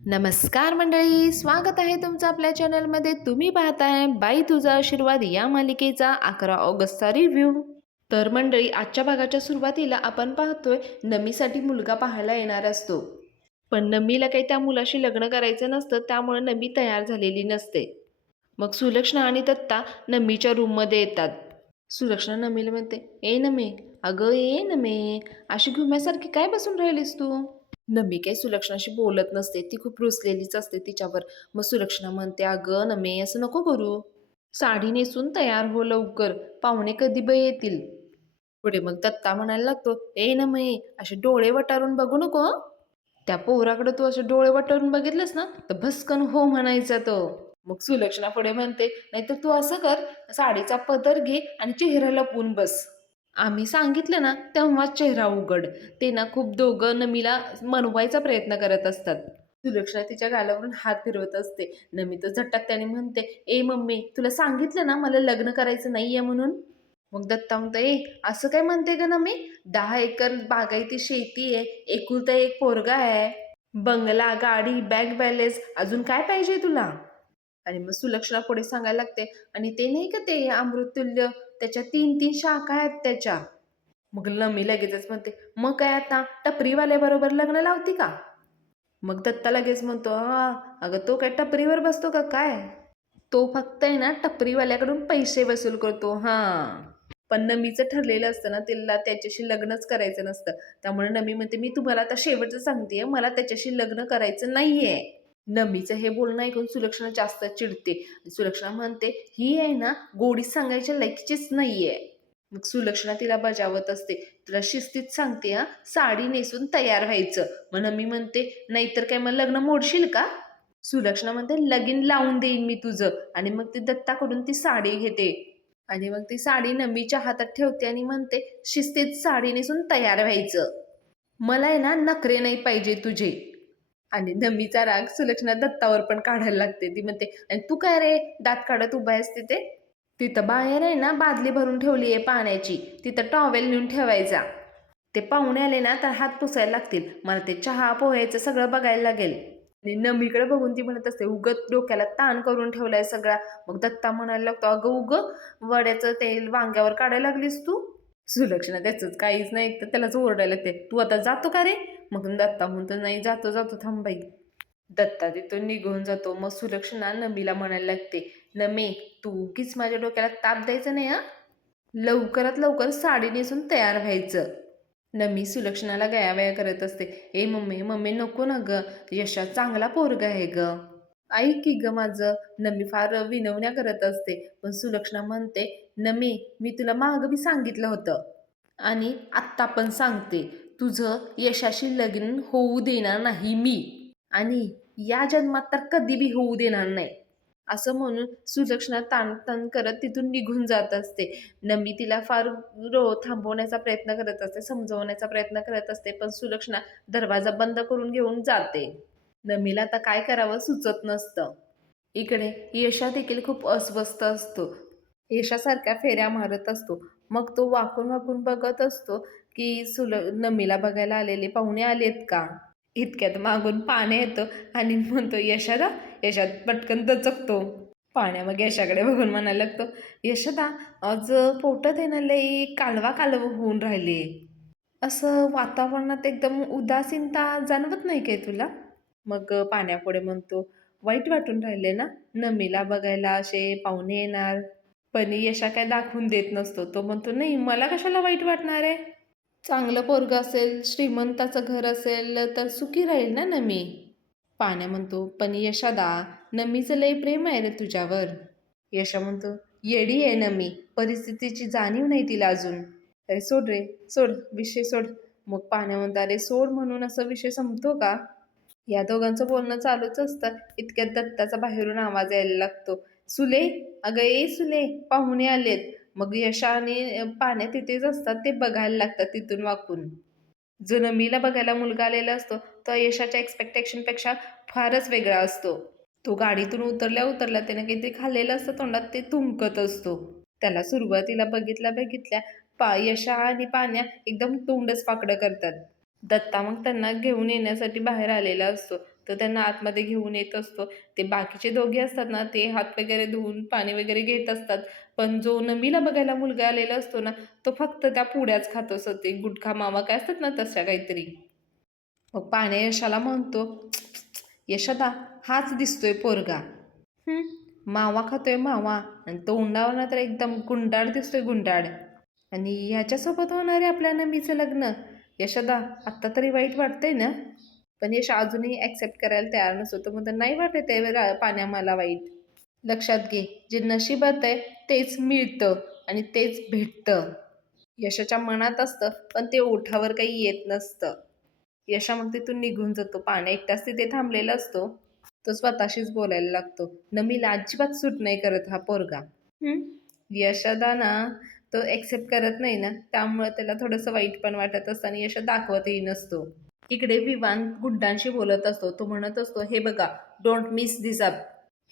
नमस्कार मंडळी, स्वागत आहे तुमचं आपल्या चॅनलमध्ये. तुम्ही पाहताय बाई तुझा आशीर्वाद या मालिकेचा 11 ऑगस्टचा रिव्ह्यू. तर मंडळी, आजच्या भागाच्या सुरुवातीला आपण पाहतोय नमीसाठी मुलगा पाहायला येणार असतो. पण नमीला काही त्या मुलाशी लग्न करायचं नसतं, त्यामुळे नमी तयार झालेली नसते. मग सुलक्षणा आणि दत्ता नमीच्या रूममध्ये येतात. सुलक्षणा नमीला म्हणते, ए नमे, अगं ए नमे, अशी घुम्यासारखी काय बसून राहिलीस तू? नमी काही सुलक्षणाशी बोलत नसते, ती खूप रुसलेलीच असते तिच्यावर. मग सुलक्षणा म्हणते, अगं नमे, असं नको करू. साडी नेसून तयार हो लवकर, पाहुणे कधी बाई येतील. पुढे मग दत्ता म्हणायला लागतो, ए नमे, असे डोळे वटारून बघू नको हं. त्या पोराकडे तू असे डोळे वटारून बघितलंस ना, तर भस्कन हो म्हणायचा तो. मग सुलक्षणा पुढे म्हणते, नाहीतर तू असं कर, साडीचा पदर घे आणि चेहरा लपवून बस. आम्ही सांगितलं ना तेव्हाच चेहरा उघड. ते ना खूप दोघं नमीला मनवायचा प्रयत्न करत असतात. सुलक्षणा तिच्या गालावरून हात फिरवत असते. नमी तर झटकत्याने म्हणते, ए मम्मी, तुला सांगितलं ना मला लग्न करायचं नाहीये म्हणून. मग दत्ता म्हणतो, ए असं काय म्हणते ग नमी, 10 एकर बागायती शेती आहे, एकुलता एक पोरगा आहे, बंगला, गाडी, बँक बॅलन्स, अजून काय पाहिजे तुला? आणि मग सुलक्षणा पुढे सांगायला लागते, आणि ते नाही का ते अमृततुल्य, त्याच्या 3-3 शाखा आहेत त्याच्या. मग नमी लगेचच म्हणते, मग काय आता टपरीवाल्या बरोबर लग्न लावती का? मग दत्ता लगेच म्हणतो, हा अगं तो काय टपरीवर बसतो का काय? तो फक्त आहे ना टपरीवाल्याकडून पैसे वसूल करतो. हा, पण नमीचं ठरलेलं असतं ना, तिला त्याच्याशी लग्नच करायचं नसतं. त्यामुळे नमी म्हणते, मी तुम्हाला आता शेवटचं सांगतेय, मला त्याच्याशी लग्न करायचं नाहीये. नमीचं हे बोलणं ऐकून सुलक्षणा जास्त चिडते. सुलक्षणा म्हणते, ही आहे ना गोडीत सांगायच्या लायकीचीच नाहीये. मग सुलक्षणा तिला बजावत असते, तुला शिस्तीत सांगते हा, साडी नेसून तयार व्हायचं. मग नमी म्हणते, नाहीतर काय मग लग्न मोडशील का? सुलक्षणा म्हणते, लगीन लावून देईन मी तुझं. आणि मग ती दत्ताकडून ती साडी घेते आणि मग ती साडी नमीच्या हातात ठेवते आणि म्हणते, शिस्तीत साडी नेसून तयार व्हायचं. मला आहे ना नखरे नाही पाहिजे तुझे. आणि नमीचा राग सुलक्षणा दत्तावर पण काढायला लागते. ती म्हणते, आणि तू काय रे दात काढत उभा आहेस तिथे? तिथं बाहेर आहे ना बादली भरून ठेवली आहे पाण्याची, तिथं टॉवेल नेऊन ठेवायचा. ते पाहुणे आले ना तर हात पुसायला लागतील, मला ते चहा पोहायचं सगळं बघायला लागेल. आणि नमीकडे बघून ती म्हणत असते, उगत डोक्याला ताण करून ठेवलाय सगळा. मग दत्ता म्हणायला लागतो, अगं वड्याचं तेल वांग्यावर काढायला लागलीस तू? सुलक्षणा त्याचंच काहीच नाही तर त्यालाच ओरडायला लागते, तू आता जातो का रे? मग दत्ता म्हणतो, नाही जातो जातो थांब बाई. दत्ता तिथून निघून जातो. मग सुलक्षणा नमीला म्हणायला लागते, नमे, तू उगीच माझ्या डोक्याला ताप द्यायचा नाही हा, लवकरात लवकर साडी नेसून तयार व्हायचं. नमी सुलक्षणाला गयावया करत असते, ए मम्मी मम्मी नको ना ग, यशा चांगला पोरगा आहे ग, ऐक की ग माझं. नमी फार विनवण्या करत असते. पण सुलक्षणा म्हणते, नमी, मी तुला मागं बी सांगितलं होतं आणि आत्ता पण सांगते, तुझं यशाशी लग्न होऊ देणार नाही मी, आणि या जन्मात तर कधी बी होऊ देणार नाही. असं म्हणून सुलक्षणा ताणताण करत तिथून निघून जात असते. नमी तिला फार थांबवण्याचा प्रयत्न करत असते, समजवण्याचा प्रयत्न करत असते, पण सुलक्षणा दरवाजा बंद करून घेऊन जाते. नमीला आता काय करावं सुचत नसतं. इकडे यशा देखील खूप अस्वस्थ असतो. यशासारख्या फेऱ्या मारत असतो. मग तो वाकून वाकून बघत असतो की नमीला बघायला आलेले पाहुणे आलेत का. इतक्यात मागून पाणी येतं आणि म्हणतो, यशादा. यशात पटकन दचकतो. पाण्या मग यशाकडे बघून म्हणायला लागतो, यशदा, आज पोटात आहे ना लई कालवा कालव होऊन राहिले, असं वातावरणात एकदम उदासीनता जाणवत नाही काय तुला? मग पाण्यापुढे म्हणतो, वाईट वाटून राहिले ना, नमीला बघायला असे पाहुणे येणार. पण यशा काय दाखवून देत नसतो. तो म्हणतो, नाही मला कशाला वाईट वाटणार आहे, चांगलं पोरगं असेल, श्रीमंताचं घर असेल तर सुखी राहील ना नमी. पाण्या म्हणतो, पण यशादा, नमीचं लय प्रेम आहे रे तुझ्यावर. यशा म्हणतो, येडी आहे नमी, परिस्थितीची जाणीव नाही तिला अजून. अरे सोड रे, सोड विषय सोड. मग पाण्या म्हणतो, अरे सोड म्हणून असं विषय संपतो का? या दोघांचं बोलणं चालूच असतं. इतक्यात दत्ताचा बाहेरून आवाज यायला लागतो, सुले, अगं ए सुले, पाहुणे आलेत. मग यशा आणि पाण्या तिथेच असतात. ते बघायला लागतात तिथून वाकून. जो नमीला बघायला मुलगा आलेला असतो तो यशाच्या एक्सपेक्टेशनपेक्षा फारच वेगळा असतो. तो गाडीतून उतरल्या उतरल्या त्याने काहीतरी खाल्लेलं असतं तोंडात, ते थुंकत असतो. त्याला सुरुवातीला बघितल्या बघितल्या यशा आणि पाण्या एकदम तोंडच पाकडं करतात. दत्ता मग त्यांना घेऊन येण्यासाठी बाहेर आलेला असतो. तर त्यांना आतमध्ये घेऊन येत असतो. ते बाकीचे दोघे असतात ना, ते हात वगैरे धुवून पाणी वगैरे घेत असतात. पण जो नमीला बघायला मुलगा आलेला असतो ना, तो फक्त त्या पुड्याच खात असतो. ते गुटखा मावा काय असतात ना, तशा काहीतरी. मग पाण्या यशाला म्हणतो, यशोदा हाच दिसतोय पोरगा. हं, मावा खातोय मावा आणि तोंडावर तर एकदम गुंडाळ दिसतोय गुंडाळ. आणि ह्याच्यासोबत होणार आहे आपल्या नमीचं लग्न. यशोदा आत्ता तरी वाईट वाटतंय ना? पण यश अजूनही ॲक्सेप्ट करायला तयार नसतो. तो म्हणतो नाही वाटत आहे पाण्या मला वाईट. लक्षात घे, जे नशिबात आहे तेच मिळतं आणि तेच भेटतं. यशाच्या मनात असतं, पण ते ओठावर काही येत नसतं. यशा मग तिथून निघून जातो. पाण्या एकटाच तिथे थांबलेला असतो. तो स्वतःशीच बोलायला लागतो. नमीला अजिबात सूट नाही करत हा पोरगा. हं. यशोदा ना, तो एक्सेप्ट करत नाही ना, त्यामुळं त्याला थोडंसं वाईट पण वाटत असतं आणि यश दाखवतही नसतो. इकडे विवान गुड्डांशी बोलत असतो. तो म्हणत असतो, हे बघा, डोंट मिस दिस अप.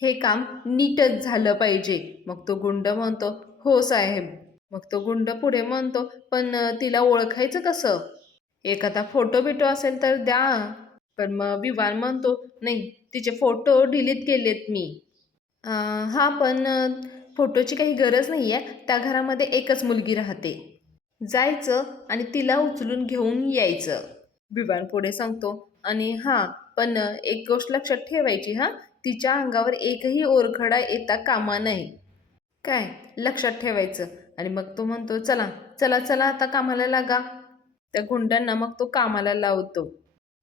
हे काम नीटच झालं पाहिजे. मग तो गुंड म्हणतो, हो साहेब. मग तो गुंड पुढे म्हणतो, पण तिला ओळखायचं कसं? एखादा फोटो बिटो असेल तर द्या. पण मग विवान म्हणतो, नाही, तिचे फोटो डिलीट केलेत मी. हां, पण फोटोची काही गरज नाही आहे. त्या घरामध्ये एकच मुलगी राहते. जायचं आणि तिला उचलून घेऊन यायचं. विवान पुढे सांगतो, आणि हां, पण एक गोष्ट लक्षात ठेवायची हां, तिच्या अंगावर एकही ओरखडा येता कामा नये. काय? लक्षात ठेवायचं. आणि मग तो म्हणतो, चला, चला, चला आता कामाला लागा. त्या गुंडांना मग तो कामाला लावतो.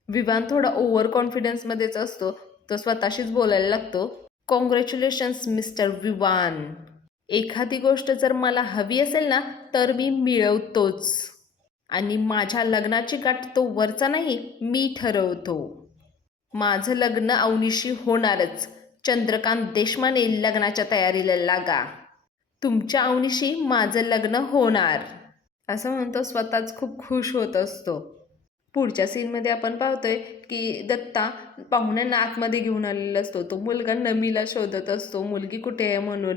विवान थोडा ओव्हर कॉन्फिडन्समध्येच असतो. तो स्वतःशीच बोलायला लागतो, कॉंग्रॅच्युलेशन्स मिस्टर विवान. एखादी गोष्ट जर मला हवी असेल ना, तर मी मिळवतोच. आणि माझ्या लग्नाची गाठ तो वरचा नाही, मी ठरवतो. माझं लग्न अवनीशी होणारच. चंद्रकांत देशमाने लग्नाच्या तयारीला लागा. तुमच्या अवनीशी माझं लग्न होणार. असं म्हणतो, स्वतःच खूप खुश होत असतो. पुढच्या सीनमध्ये आपण पाहतोय की दत्ता पाहुण्यांना आतमध्ये घेऊन आलेला असतो. तो मुलगा नमीला शोधत असतो, मुलगी कुठे आहे म्हणून.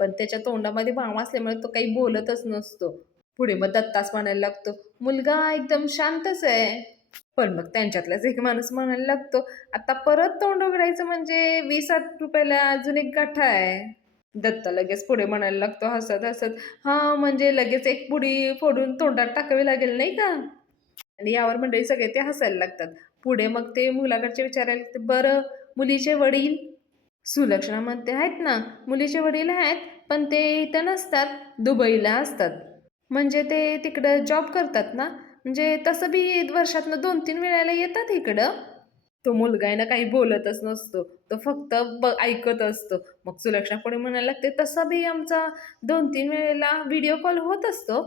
पण त्याच्या तोंडामध्ये मावा असल्यामुळे तो काही बोलतच नसतो. पुढे मग दत्ताच म्हणायला लागतो, मुलगा एकदम शांतच आहे. पण मग त्यांच्यातलाच एक माणूस म्हणायला लागतो, आता परत तोंड उघडायचं म्हणजे 20-8 रुपयाला अजून एक गाठा आहे. दत्ता लगेच पुढे म्हणायला लागतो हसत हसत, हां, म्हणजे लगेच एक पुडी फोडून तोंडात टाकावी लागेल नाही का? आणि यावर मंडळी सगळे ते हसायला लागतात. पुढे मग ते मुलाकडचे विचारायला लागते, बरं मुलीचे वडील? सुलक्षणा म्हणते, आहेत ना, मुलीचे वडील आहेत, पण ते इथं नसतात, दुबईला असतात. म्हणजे ते तिकडं जॉब करतात ना, म्हणजे तसं बी वर्षातनं 2-3 वेळेला येतात इकडं. तो मुलगा आहे ना, काही बोलतच नसतो. तो फक्त ऐकत असतो. मग सुलक्षणा पुढे म्हणायला लागते, तसा बी आमचा 2-3 वेळेला व्हिडिओ कॉल होत असतो.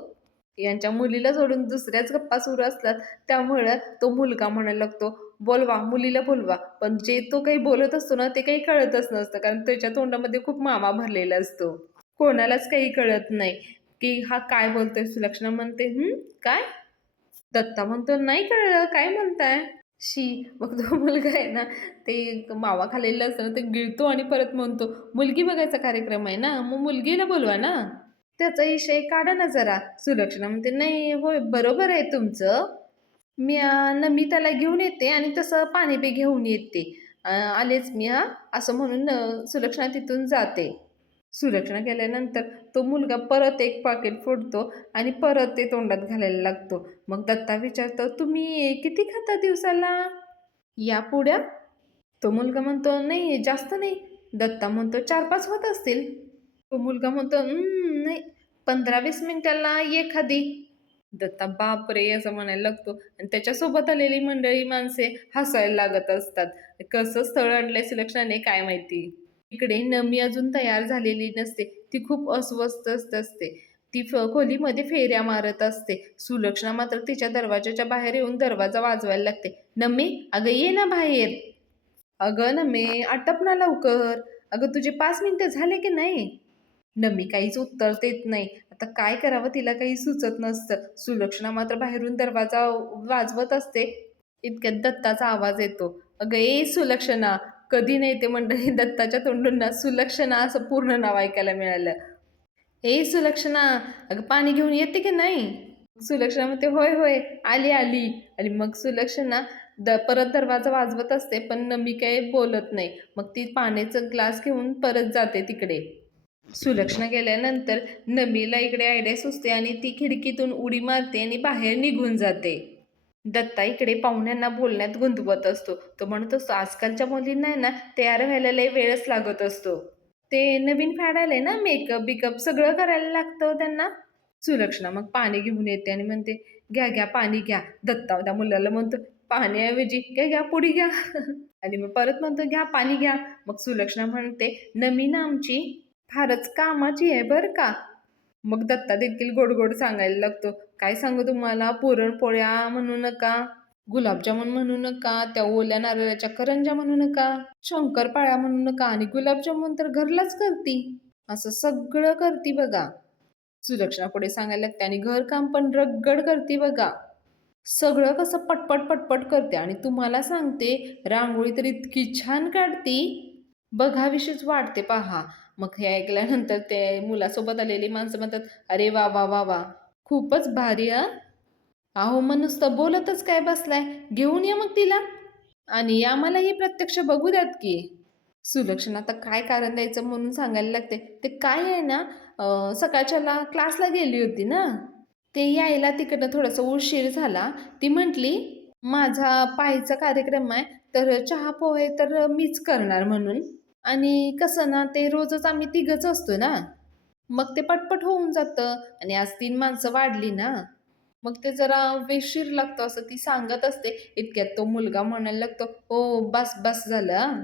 यांच्या मुलीला सोडून दुसऱ्याच गप्पा सुरू असतात. त्यामुळं तो मुलगा म्हणायला लागतो, बोलवा, मुलीला बोलवा. पण जे तो काही बोलत असतो ना, ते काही कळतच नसतं. कारण त्याच्या तोंडामध्ये खूप मावा भरलेला असतो. कोणालाच काही कळत नाही, की हा काय बोलतोय. सुलक्षणा म्हणते, काय? दत्ता म्हणतो, नाही कळलं, काय म्हणताय? शी. मग तो मुलगा आहे ना, ते मावा खाल्लेला असतो ना, ते गिळतो आणि परत म्हणतो, मुलगी बघायचा कार्यक्रम आहे ना, मग मुलगीला बोलवा ना. त्याचा विषय काढा ना जरा. सुलक्षणा म्हणते, नाही, होय, बरोबर आहे तुमचं. मी मी त्याला घेऊन येते आणि तसं पाणी बी घेऊन येते. आलेच मी हां, असं म्हणून सुलक्षणा तिथून जाते. सुलक्षणा गेल्यानंतर तो मुलगा परत एक पाकीट फोडतो आणि परत ते तोंडात घालायला लागतो. मग दत्ता विचारतो, तुम्ही किती खाता दिवसाला? या पुड्या? तो मुलगा म्हणतो, नाही, जास्त नाही. दत्ता म्हणतो, 4-5 होत असतील. तो मुलगा म्हणतो, नाही, 15-20 मिनिटाला एखादी. दत्ता बापरे! असं म्हणायला लागतो आणि त्याच्यासोबत आलेली मंडळी माणसे हसायला लागत असतात. कसं स्थळ आणलंय सुलक्षणाने काय माहिती. इकडे नमी अजून तयार झालेली नसते. ती खूप अस्वस्थ असते. ती खोलीमध्ये फेऱ्या मारत असते. सुलक्षणा मात्र तिच्या दरवाजाच्या बाहेर येऊन दरवाजा वाजवायला लागते. नमी, अगं ये ना बाहेर. अगं नमे, आटप ना लवकर. अगं तुझे 5 मिनिटं झाले की नाही? नमी काहीच उत्तर देत नाही. आता काय करावं तिला काही सुचत नसतं. सुलक्षणा मात्र बाहेरून दरवाजा वाजवत असते. इतक्यात दत्ताचा आवाज येतो. अगं ए सुलक्षणा. कधी नाही ते मंडळी दत्ताच्या तोंडून ना सुलक्षणा असं पूर्ण नाव ऐकायला मिळालं. ए सुलक्षणा, अगं पाणी घेऊन येते की नाही? सुलक्षणा म्हणते, होय होय, आली आली. आणि मग सुलक्षणा परत दरवाजा वाजवत असते, पण नमी काही बोलत नाही. मग ती पाण्याचा ग्लास घेऊन परत जाते तिकडे. सुलक्षणा गेल्यानंतर नमीला इकडे आयडिया सुचते आणि ती खिडकीतून उडी मारते आणि बाहेर निघून जाते. दत्ता इकडे पाहुण्यांना बोलण्यात गुंतवत असतो. तो म्हणत असतो, आजकालच्या मुलींना आहे ना तयार व्हायला लय वेळच लागत असतो. ते नवीन फॅड आलंय ना, मेकअप बिकअप सगळं करायला लागतं त्यांना. सुलक्षणा मग पाणी घेऊन येते आणि म्हणते, घ्या घ्या पाणी घ्या. दत्ता त्या मुलाला म्हणतो, पाण्याऐवजी घ्या घ्या पुढी घ्या. आणि मग परत म्हणतो, घ्या पाणी घ्या. मग सुलक्षणा म्हणते, नमीन आमची फारच कामाची आहे बरं का. मग दत्ता देखील गोड गोड सांगायला लागतो, काय सांगू तुम्हाला, पुरणपोळ्या म्हणू नका, गुलाबजामुन म्हणू नका, त्या ओल्या नारळाच्या करंज्या म्हणू नका, शंकरपाळ्या म्हणू नका, आणि गुलाबजामुन तर घरलाच करती, असं सगळं करती बघा. सुलक्षणा पुढे सांगायला लागते, आणि घरकाम पण रगड करते बघा. सगळं कसं पटपट पटपट करते, आणि तुम्हाला सांगते रांगोळी तर इतकी छान काढती, बघाविषयीच वाटते पहा. मग हे ऐकल्यानंतर ते मुलासोबत आलेली माणसं म्हणतात, अरे वा वा वा वा, खूपच भारी हा. अहो मग नुसतं बोलतच काय बसलाय, घेऊन या मग तिला, आणि आम्हाला ही प्रत्यक्ष बघू द्यात की. सुलक्षणा आता काय कारण द्यायचं म्हणून सांगायला लागते. ते काय आहे ना, सकाळच्याला क्लासला गेली होती ना, ते यायला तिकडनं थोडासा उशीर झाला. ती म्हटली, माझा पायचा कार्यक्रम आहे, तर चहा पोहे तर मीच करणार म्हणून. आणि कसं ना, ते रोजच आम्ही तिघच असतो ना, मग ते पटपट होऊन जातं. आणि आज 3 माणसं वाढली ना, मग ते जरा वेशीर लागतं असं ती सांगत असते. इतक्यात तो मुलगा म्हणायला लागतो, हो बस बस झालं हं.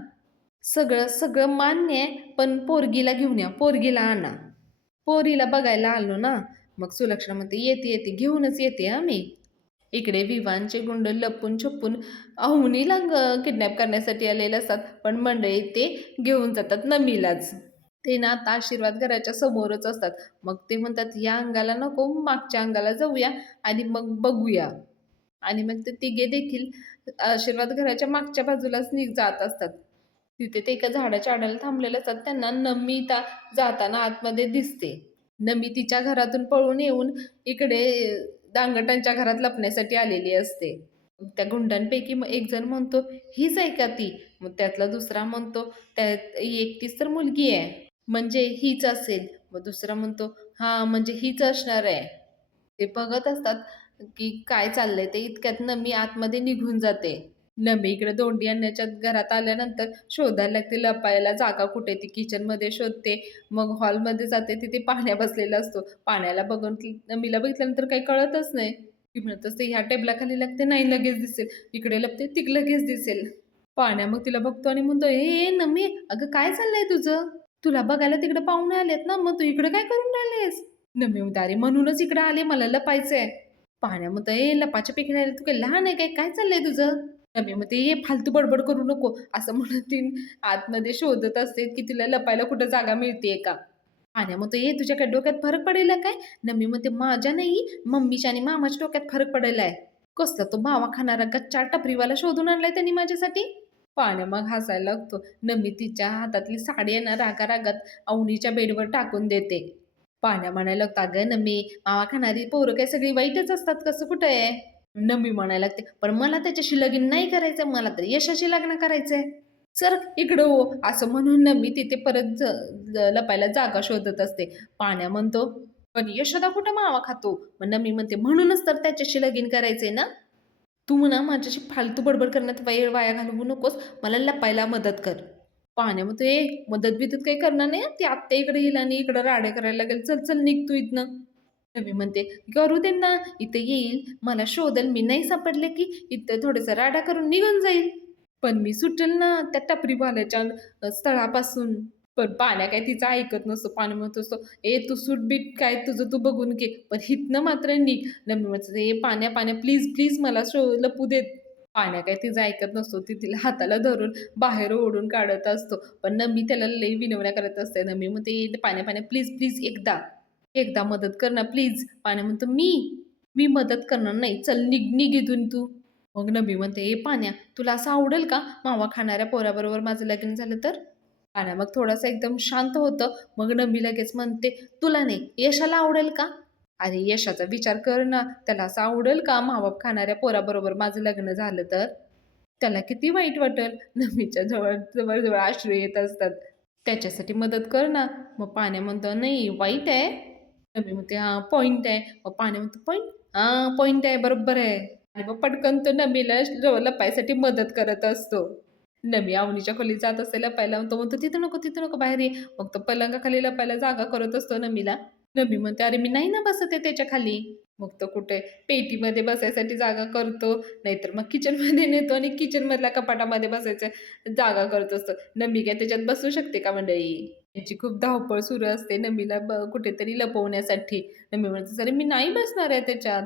सगळं सगळं मान्य आहे, पण पोरगीला घेऊन या, पोरगीला आणा. पोरीला बघायला आलो ना. मग सुलक्षणा म्हणते, येते येते, घेऊनच येते हा मी. इकडे विवांचे गुंड लपून छपून अवनीला किडनॅप करण्यासाठी आलेले असतात, पण मंडळी ते घेऊन जातात नमीलाच. ते ना आता आशीर्वाद घराच्या समोरच असतात. मग ते म्हणतात, या अंगाला नको, मागच्या अंगाला जाऊया आणि मग बघूया. आणि मग ते तिघे देखील आशीर्वाद घराच्या मागच्या बाजूलाच जात असतात. तिथे ते एका झाडाच्या आडाला थांबलेले असतात. त्यांना नमिता जाताना आतमध्ये दिसते. नमी तिच्या घरातून पळून येऊन इकडे दांगटांच्या घरात लपण्यासाठी आलेली असते. त्या गुंडांपैकी मग एक जण म्हणतो, हीच आहे का ती? मग त्यातला दुसरा म्हणतो, त्या एकटीच तर मुलगी आहे, म्हणजे हीच असेल. मग दुसरा म्हणतो, हां म्हणजे हीच असणार आहे. ते बघत असतात की काय चाललंय ते. इतक्यात नमी आतमध्ये निघून जाते. नमी इकडे दोंडी आणण्याच्या घरात आल्यानंतर शोधायला लागते, लपायला जागा कुठे. ती किचनमध्ये शोधते, मग हॉलमध्ये जाते, तिथे पाण्या बसलेला असतो. पाण्याला बघून ती नमीला बघितल्यानंतर काही कळतच नाही. ती म्हणत असते, ह्या टेबलाखाली लागते, नाही लगेच दिसेल, इकडे लपते, ती लगेच दिसेल. पाण्या मग तिला बघतो आणि म्हणतो, ए नमी, अगं काय चाललंय तुझं? तुला बघायला तिकडे पाहुणे आलेत ना, मग तू इकडे काय करून राहिलेस? नमी म्हणते, अरे म्हणूनच इकडे आले, मला लपायचंय. पाण्या म्हणतो, ए लपाच्या पैकी राहिले, तू काय लहान आहे काय, काय चाललंय तुझं? नमी म्हणते, ए फालतू बडबड करू नको, असं म्हणून ती आतमध्ये शोधत असते की तिला लपायला कुठं जागा मिळतेय का. पाण्या म्हणतो, ए तुझ्या काय डोक्यात फरक पडेल काय? नमी म्हणते, माझ्या नाही, मम्मीच्या आणि मामाच्या डोक्यात फरक पडेल आहे. कसला तो मावा खाणारा गच्चा टपरीवाला शोधून आणलाय त्यांनी माझ्यासाठी. पाण्या मग हसायला लागतो. नमी तिच्या हातातली साडी आहे ना, रागा रागात अवनीच्या बेडवर टाकून देते. पाण्या म्हणायला लागतो, अगं नमी, मावा खाणारी पोरं काय सगळी वाईटच असतात, कसं कुठं आहे? नमी म्हणायला लागते, पण मला त्याच्याशी लगीन नाही करायचं, मला तर यशाशी लग्न करायचंय. सर इकडं हो, असं म्हणून नमी तिथे परत लपायला जागा शोधत असते. पाण्या म्हणतो, पण यशोदा कुठं मावा खातो? मग नमी म्हणते, म्हणूनच तर त्याच्याशी लगीन करायचंय ना. तू ना माझ्याशी फालतू बडबड करण्यात वेळ वाया घालवू नकोस, मला लपायला मदत कर. पाण्या म्हणतो, ए मदत बिदत काही करणार नाही, ती आत्या इकडे येईल आणि इकडं राडे करायला लागेल, चल चल निघ तू इथनं. नवी म्हणते, करू दे ना, इथे येईल, मला शोधल, मी नाही सापडले की इथं थोडंसं राडा करून निघून जाईल. पण मी सुटेल ना त्या टपरीवाल्याच्या स्थळापासून. पण पाण्या काय तिचं ऐकत नसतो. पाणी म्हणत असतो, ए तू सूटबीट काय तुझं तू बघून घे, पण हितनं मात्र निघ. नमी म्हणते, ए पाण्या पाण्या प्लीज प्लीज मला लपू देत. पाण्या काय तिचं ऐकत नसतो. ती तिला हाताला धरून बाहेर ओढून काढत असतो. पण नमी त्याला लई विनवण्या करत असते. नमी म्हणते, पाण्या पाण्या प्लीज प्लीज एकदा एकदा मदत कर ना प्लीज. पाण्या म्हणतो, मी मदत करणार नाही, चल निघ निघ इथून तू. मग नमी म्हणते, ए पाण्या, तुला असं आवडेल का मावा खाणाऱ्या पोराबरोबर माझं लग्न झालं तर? पाण्या मग थोडासा एकदम शांत होतं. मग नमी लगेच म्हणते, तुला नाही, यशाला आवडेल का? अरे यशाचा विचार कर ना, त्याला असं आवडेल का मावा खाणाऱ्या पोराबरोबर माझं लग्न झालं तर? त्याला किती वाईट वाटेल. नमीच्या जवळ-जवळ अश्रू येत असतात. त्याच्यासाठी मदत कर ना. मग पाण्या म्हणतो, "नाही वाईट आहे." नमी म्हणते, "हां, पॉइंट आहे." मग पाण्या म्हणतो, "पॉइंट? हां, पॉइंट आहे, बरोबर आहे." आणि मग पटकन तो नमीला लपायसाठी मदत करत असतो. नमी अवनीच्या खोलीत जात असते लपायला. तो म्हणतो, "तिथं नको, तिथं नको, बाहेर ये." मग तो पलंगाखाली लपायला जागा करत असतो नमीला. नमी म्हणते, "अरे, मी नाही ना बसत आहे त्याच्या खाली." मग तो कुठे पेटीमध्ये बसायसाठी जागा करतो, नाहीतर मग किचनमध्ये नेतो आणि किचनमधल्या कपाटामध्ये बसायचं जागा करत असतो. नमी काय त्याच्यात बसू शकते का मंडळी? याची खूप धावपळ सुरू असते नमीला कुठेतरी लपवण्यासाठी. नमी म्हणते, "अरे, मी नाही बसणार आहे त्याच्यात."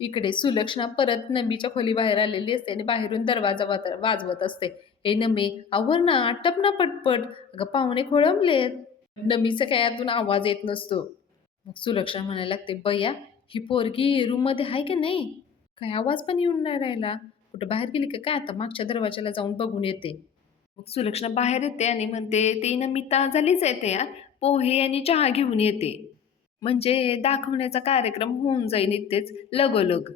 इकडे सुलक्षणा परत नमीच्या खोलीबाहेर आलेली असते आणि बाहेरून दरवाजा वाजवत असते. "ए नमी, आवर ना, आटप ना पटपट. अगं पाहुणे खोळंबलेत." नमीचा काही यातून आवाज येत नसतो. मग सुलक्षणा म्हणायला लागते, "बया, ही पोरगी रूममध्ये आहे की नाही? काही आवाज पण येऊन नाही राहिला. कुठं बाहेर गेली का काय? आता मागच्या दरवाजाला जाऊन बघून येते." मग सुलक्षणा बाहेर येते आणि म्हणते, "ते नमिता झालीच आहे तयार. पोहे आणि चहा घेऊन येते." म्हणजे दाखवण्याचा कार्यक्रम होऊन जाईल इथेच लगोलग.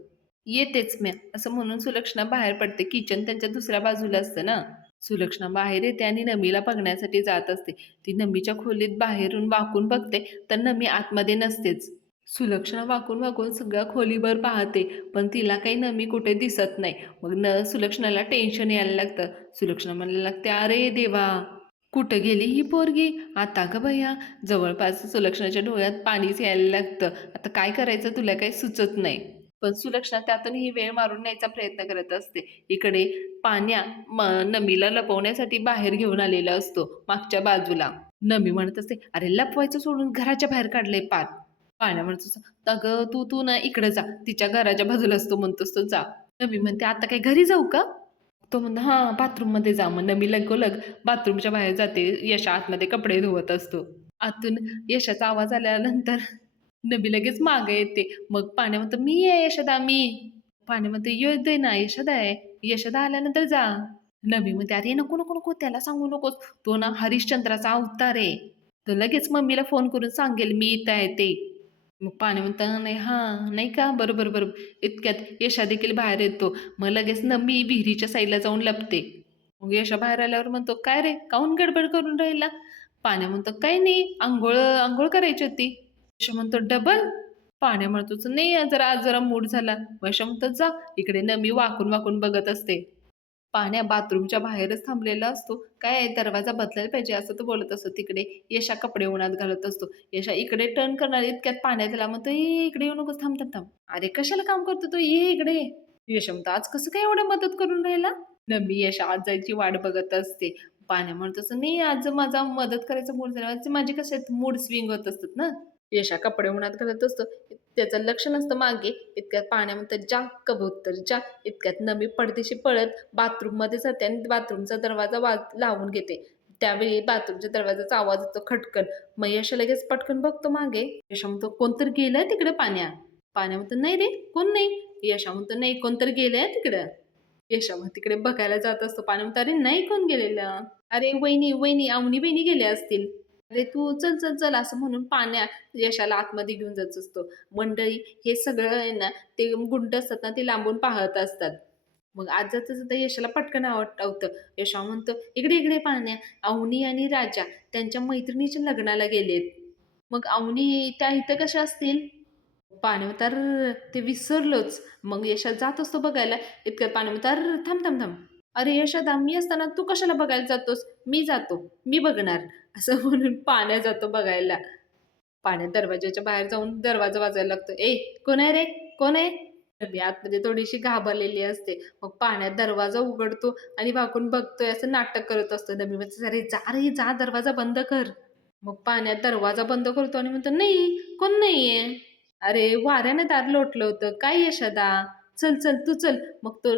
येतेच मी, असं म्हणून सुलक्षणा बाहेर पडते. किचन त्यांच्या दुसऱ्या बाजूला असतं ना. सुलक्षणा बाहेर येते आणि नमीला बघण्यासाठी जात असते. ती नमीच्या खोलीत बाहेरून वाकून बघते, तर नमी आतमध्ये नसतेच. सुलक्षणा वाकून सगळ्या खोलीभर पाहते, पण तिला काही नमी कुठे दिसत नाही. मग सुलक्षणाला टेन्शन यायला लागतं. सुलक्षणा म्हणायला लागते, "अरे देवा! कुठं गेली ही पोरगी? आता गं बया!" जवळपास सुलक्षणाच्या डोळ्यात पाणीच यायला लागतं. आता काय करायचं तुला काही सुचत नाही. पण सुलक्षणा त्यातून ही वेळ मारून न्यायचा प्रयत्न करत असते. इकडे पाण्या नमीला लपवण्यासाठी बाहेर घेऊन आलेला असतो मागच्या बाजूला. नमी म्हणत असते, "अरे लपवायचं सोडून घराच्या बाहेर काढलंय पार." पाण्या म्हणत असतो, "अगं तू तू ना इकडं जा." तिच्या घराच्या बाजूला असतो म्हणतोस तो जा. नमी म्हणते, "आता काय घरी जाऊ का?" तो म्हणतो, "हां, बाथरूममध्ये जा." मग नमी लगोलग बाथरूमच्या बाहेर जाते. यश आतमध्ये कपडे धुवत असतो. आतून यशाचा आवाज आल्यानंतर नमी लगेच मागे येते. मग पाण्या म्हणतो, "मी आहे यशोदा मी." पाण्या म्हणतो, "येऊ दे ना, यशोदा आहे. यशोदा आल्यानंतर जा." नमी म्हणते, "अरे नको, नको, नको त्याला सांगू नकोस. तो ना हरिश्चंद्राचा अवतार आहे. तो लगेच मम्मीला फोन करून सांगेल मी इथं आहे ते." मग पाणी म्हणता, "नाही हां, नाही का? बरोबर, बरोबर." इतक्यात यशा देखील बाहेर येतो. मग लगेच ना मी विहिरीच्या साईडला जाऊन लपते. मग यशा बाहेर आल्यावर म्हणतो, "काय रे, काहून गडबड करून राहिला?" पाण्या म्हणतो, "काही नाही, अंघोळ अंघोळ करायची होती." यशा म्हणतो, "डबल?" पाण्या म्हणतो, "नाही, जरा आज जरा मूड झाला." यशा म्हणतो, "जा." इकडे ना मी वाकून बघत असते. पाण्या बाथरूमच्या बाहेरच थांबलेला असतो. काय आहे, दरवाजा बदलायला पाहिजे असं तो बोलत असतो. तिकडे यशा कपडे उन्हात घालत असतो. यशा इकडे टर्न करणार इतक्यात पाण्या त्याला म्हणतो, "ए इकडे येऊ नकोस, थांब, थांब, थांब." "अरे कशाला काम करतो तो? ये इकडे." यशा म्हणतो, "आज कसं काय एवढं मदत करून राहिला?" मी यशा आज जायची वाट बघत असते. पाण्या म्हणतो तसं, "नाही आज माझा मदत करायचा मूड झाला." माझे कसे मूड स्विंग होत असतात ना. यशा कपडे उन्हात घालत असतो. त्याचं लक्ष नसतं मागे. इतक्यात पाण्या म्हणतात, "जा कबूतर जा." इतक्यात नमी पडदेशी पळत बाथरूममध्ये जाते आणि बाथरूमचा दरवाजा लावून घेते. त्यावेळी बाथरूमच्या दरवाजाचा आवाज येतो खटकन. मग यश लगेच पटकन बघतो मागे. यशा म्हणतो, "कोणतरी गेलंय तिकडे पाण्या." पाण्या म्हणतो, "नाही रे, कोण नाही." यशा म्हणतो, "नाही, कोणतरी गेलंय तिकडं." यशा मग तिकडे बघायला जात असतो. पाण्या म्हणतो, "अरे नाही कोण गेलेलं. अरे वहिनी, वहिनी, अवनी वहिनी गेल्या असतील." "अरे तू चल, चल, चल." असं म्हणून पाण्या यशाला आतमध्ये घेऊन जात असतो. मंडळी हे सगळं आहे ना, ते गुंड असतात ना, ते लांबून पाहत असतात. मग आज जाता-जाता यशाला पटकन आठवतं. यशा म्हणतो, "इकडे, इकडे पाहण्या, अवनी आणि राजा त्यांच्या मैत्रिणीच्या लग्नाला गेलेत." "मग अवनी त्या इथं कशा असतील?" पाणी म्हणतो, "अर्र! ते विसरलोच." मग यशा जात असतो बघायला. इतक्यात पाणी म्हणतो, "अर्र! थांब, थांब, थांब. अरे यशोदा, मी असताना तू कशाला बघायला जातोस? मी जातो. मी बघणार." असं म्हणून पाण्या जातो बघायला. पाण्या दरवाजाच्या बाहेर जाऊन दरवाजा वाजायला लागतो. "ए, कोण आहे रे? कोण आहे?" तर मी आतमध्ये थोडीशी घाबरलेली असते. मग पाण्यात दरवाजा उघडतो आणि वाकून बघतोय असं नाटक करत असतो. तर मी म्हणते, "अरे जा रे जा, दरवाजा बंद कर." मग पाण्यात दरवाजा बंद करतो आणि म्हणतो, "नाही, कोण नाहीये." "अरे वाऱ्याने दार लोटलं होतं. काय यशोदा? चल, चल, तू चल." मग तो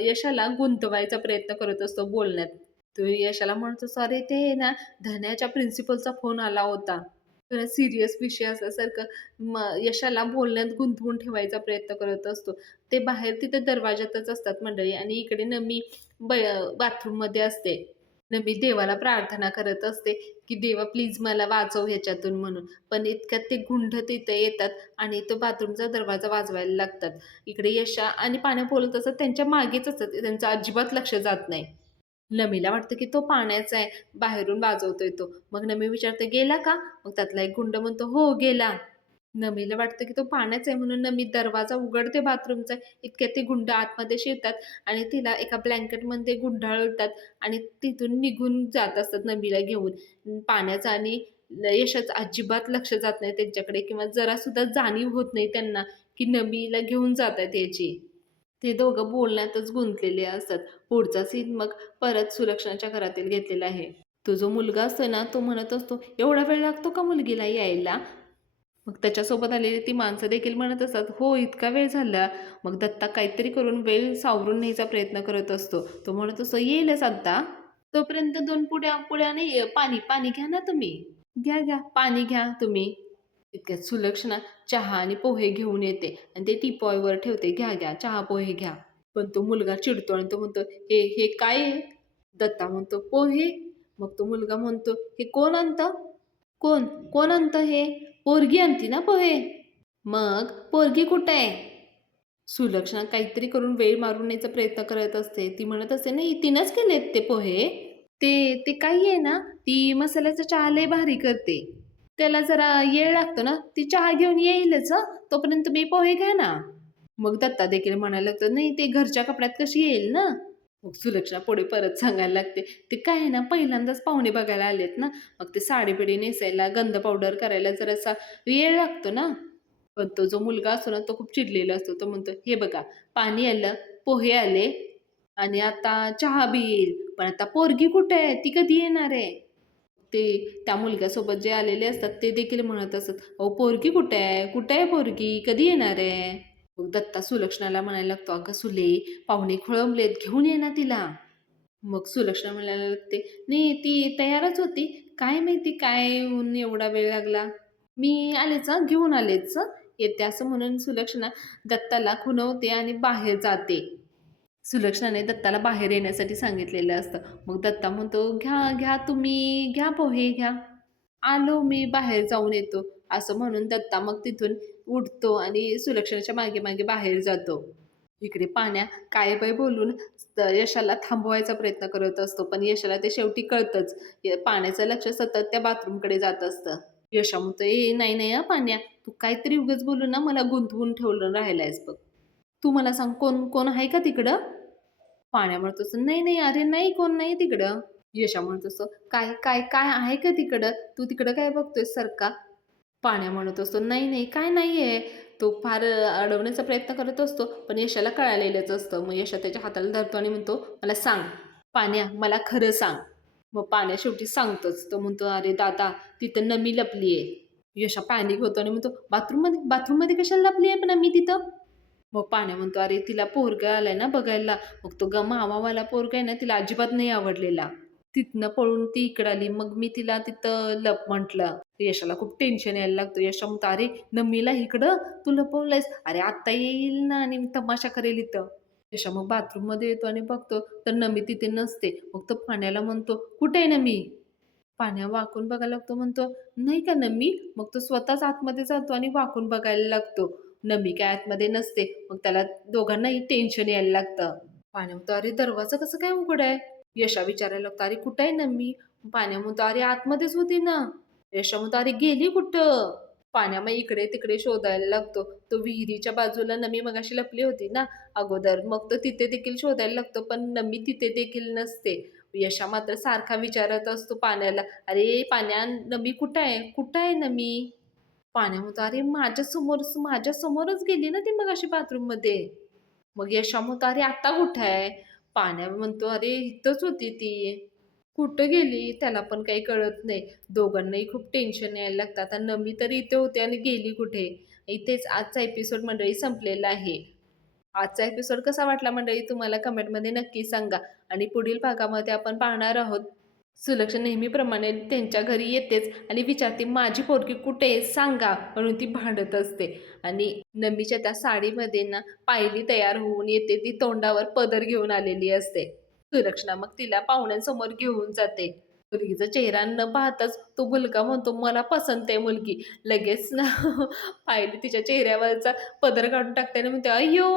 यशाला गुंतवायचा प्रयत्न करत असतो बोलण्यात. तो यशाला म्हणतो, "अरे ते ना धन्याच्या प्रिन्सिपलचा फोन आला होता." तर सीरियस विषय असल्यासारखं यशाला बोलण्यात गुंतवून ठेवायचा प्रयत्न करत असतो. ते बाहेर तिथे दरवाजातच असतात मंडळी आणि इकडे ना मी ब बाथरूममध्ये असते. मी देवाला प्रार्थना करत असते, की देवा प्लीज मला वाचव ह्याच्यातून म्हणून. पण इतक्यात ते गुंड तिथे येतात आणि तो बाथरूमचा दरवाजा वाजवायला लागतात. इकडे यशा आणि पाण्या बोलत असतात त्यांच्या मागेच असतात. त्यांचं अजिबात लक्ष जात नाही. नमीला वाटतं, की तो पाण्याचा आहे, बाहेरून वाजवतोय तो. मग नमी विचारते, "गेला का?" मग त्यातला एक गुंड म्हणतो, "हो, गेला." नमीला वाटतं, की तो पाण्याचा आहे म्हणून नमी दरवाजा उघडते बाथरूमचा. इतक्यात ते गुंड आतमध्ये शिरतात आणि तिला एका ब्लँकेटमध्ये गुंडाळतात आणि तिथून निघून जात असतात नमीला घेऊन. पाण्याचा आणि यशाचं अजिबात लक्ष जात नाही त्यांच्याकडे किंवा जरासुद्धा जाणीव होत नाही त्यांना, की नमीला घेऊन जातायत याची. ते दोघं बोलण्यातच गुंतलेले असतात. पुढचा सीन मग परत सुलक्षणाच्या घरातील घेतलेला आहे. तो जो मुलगा असतो ना, तो म्हणत असतो, "एवढा वेळ लागतो का मुलगीला यायला?" मग त्याच्यासोबत आलेली ती माणसं देखील म्हणत असतात, "हो, इतका वेळ झाला." मग दत्ता काहीतरी करून वेळ सावरून न्यायचा प्रयत्न करत असतो. तो म्हणत असतो, "येईलच आता. तोपर्यंत 2 पुड्याने पाणी, पाणी घ्या ना तुम्ही. घ्या, घ्या. पाणी घ्या तुम्ही." तितक्यात सुलक्षणा चहा आणि पोहे घेऊन येते आणि ते टीपॉयवर ठेवते. "घ्या, घ्या. चहा, पोहे घ्या." पण तो मुलगा चिडतो आणि तो म्हणतो, "हे हे काय आहे?" दत्ता म्हणतो, "पोहे." मग तो मुलगा म्हणतो, "हे कोण आणतं? कोण? कोण आणतं हे? पोरगी आणती ना पोहे." "मग पोरगी कुठे आहे?" सुलक्षणा काहीतरी करून वेळ मारून न्यायचा प्रयत्न करत असते. ती म्हणत असते, "नाही, तिनंच केलेत ते पोहे. ते ते काही आहे ना, ती मसाल्याचा चहा लय भारी करते. त्याला जरा वेळ लागतो ना, ती चहा घेऊन येईलच हं, तोपर्यंत तुम्ही पोहे घ्या ना." मग दत्ता देखील म्हणायला लागतो, "नाही, ते घरच्या कपड्यात कशी येईल ना?" मग सुलक्षणा पुढे परत सांगायला लागते, "ते काय आहे ना, पहिल्यांदाच पाहुणे बघायला आलेत ना, मग ते साडी-बिडी नेसायला, गंध पावडर करायला जरासा वेळ लागतो ना." पण तो जो मुलगा असतो ना, तो खूप चिडलेला असतो. तो म्हणतो, "हे बघा, पाणी आलं, पोहे आले आणि आता चहा बी येईल. पण आता पोरगी कुठे आहे? ती कधी येणार आहे?" ते त्या मुलग्यासोबत जे आलेले असतात, ते देखील म्हणत असतात, "अहो, पोरगी कुठे आहे? कुठे आहे पोरगी? कधी येणार आहे?" मग दत्ता सुलक्षणाला म्हणायला लागतो, "अगं सुले, पाहुणे खोळंबलेत, घेऊन ये ना तिला." मग सुलक्षणा म्हणायला लागते, "नाही, ती तयारच होती. काय माहिती काय होऊन एवढा वेळ लागला. मी आलेच हं, घेऊन आलेच हं, येते." असं म्हणून सुलक्षणा दत्ताला खुणवते आणि बाहेर जाते. सुलक्षणाने दत्ताला बाहेर येण्यासाठी सांगितलेलं असतं. मग दत्ता म्हणतो, "घ्या, घ्या तुम्ही, घ्या पोहे घ्या. आलो मी, बाहेर जाऊन येतो." असं म्हणून दत्ता मग तिथून उठतो आणि सुलक्षणाच्या मागे-मागे बाहेर जातो. इकडे पाण्या काय बाय बोलून यशाला थांबवायचा प्रयत्न करत असतो. पण यशाला ते शेवटी कळतंच. पाण्याचं लक्ष सतत त्या बाथरूमकडे जात असतं. यशा म्हणतो, "ए नाही, नाही हां पाण्या, तू काहीतरी उगाच बोलून ना मला गुंतवून ठेवलं राहिलायस बघ. तू मला सांग कोण कोण आहे का तिकडं?" पाण्या म्हणत असतो, "नाही, नाही, अरे नाही, कोण नाही तिकडं." यशा म्हणत असतो, "काय, काय, काय आहे का तिकडं? तू तिकडं काय बघतोयस सारखा?" पाण्या म्हणत असतो, "नाही, नाही, काय नाहीये." तो फार अडवण्याचा प्रयत्न करत असतो, पण यशाला कळालेलंच असतं. मग यशा त्याच्या हाताला धरतो आणि म्हणतो, "मला सांग, पाण्या, मला खरं सांग." मग पाण्या शेवटी सांगतोच. तो म्हणतो, "अरे दादा, तिथं नमी लपली आहे." यशा पॅनिक होतो आणि म्हणतो, "बाथरूममध्ये? बाथरूममध्ये कशाला लपली आहे पण नमी तिथं?" मग पाण्या म्हणतो, "अरे तिला पोरगा आलाय ना बघायला." मग तो मामावाला पोरगा आहे ना, तिला अजिबात नाही आवडलेला. तिथनं पळून ती इकडं आली. मग मी तिला तिथं लप म्हटलं. यशाला खूप टेन्शन यायला लागतं. यशा म्हणतो, "अरे नम्मीला इकडं तू लपवलंयस? अरे आत्ता येईल ना आणि तमाशा करेल इथं." यशा मग बाथरूममध्ये येतो आणि बघतो तर नमी तिथे नसते. मग तो पाण्याला म्हणतो, "कुठे आहे नमी?" पाण्या वाकून बघायला लागतो. म्हणतो, "नाही का नमी?" मग तो स्वतःच आतमध्ये जातो आणि वाकून बघायला लागतो. नमी काय आतमध्ये नसते. मग त्याला दोघांनाही टेन्शन यायला लागतं. पाण्या म्हणतो, "अरे दरवाजा कसं काय उघड आहे?" यशा विचारायला लागतो, "अरे कुठे आहे नम्मी?" पाण्या म्हणतो, "अरे आतमध्येच होती ना." यशा म्हणतो, "अरे गेली कुठं?" पाण्या मग इकडे-तिकडे शोधायला लागतो. तो विहिरीच्या बाजूला नमी मगाशी लपली होती ना अगोदर. मग तो तिथे देखील शोधायला लागतो, पण नमी तिथे देखील नसते. यशा मात्र सारखा विचारत असतो पाण्याला, "अरे पाण्या, नमी कुठं आहे? कुठं आहे नमी?" पाण्या म्हणतो, "अरे माझ्यासमोरच गेली ना ती मगाशी बाथरूममध्ये." मग यशा म्हणतो, "अरे आता कुठे आहे?" पाण्या म्हणतो, "अरे इथंच होती ती." कुठं गेली त्याला पण काही कळत नाही. दोघांनाही खूप टेन्शन यायला लागतं. आता नमी तर इथे होती आणि गेली कुठे? इथेच आजचा एपिसोड मंडळी संपलेला आहे. आजचा एपिसोड कसा वाटला मंडळी तुम्हाला कमेंटमध्ये नक्की सांगा. आणि पुढील भागामध्ये आपण पाहणार आहोत, सुलक्षणा नेहमीप्रमाणे त्यांच्या घरी येतेच आणि विचारते, "माझी पोरगी कुठे आहे? सांगा." म्हणून ती भांडत असते. आणि नमीच्या त्या साडीमध्ये ना पायली तयार होऊन येते. ती तोंडावर पदर घेऊन आलेली असते. सुलक्षणा मग तिला पाहुण्यांसमोर घेऊन जाते. मुलगीचा चेहरा न पाहताच तो मुलगा म्हणतो, "मला पसंत आहे मुलगी." लगेच ना पायली तिच्या चेहऱ्यावरचा पदर काढून टाकते आणि म्हणते, "अय्यो!"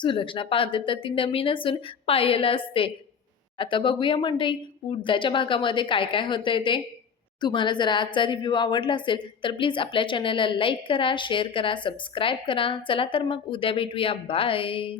सुलक्षणा पाहते तर ती नमीन असून पायल असते. आता बघूया मंडळी पुढच्या भागामध्ये काय-काय होतंय ते. तुम्हाला जर आजचा रिव्ह्यू आवडला असेल, तर प्लीज आपल्या चॅनलला लाईक करा, शेअर करा, सबस्क्राईब करा. चला तर मग उद्या भेटूया. बाय.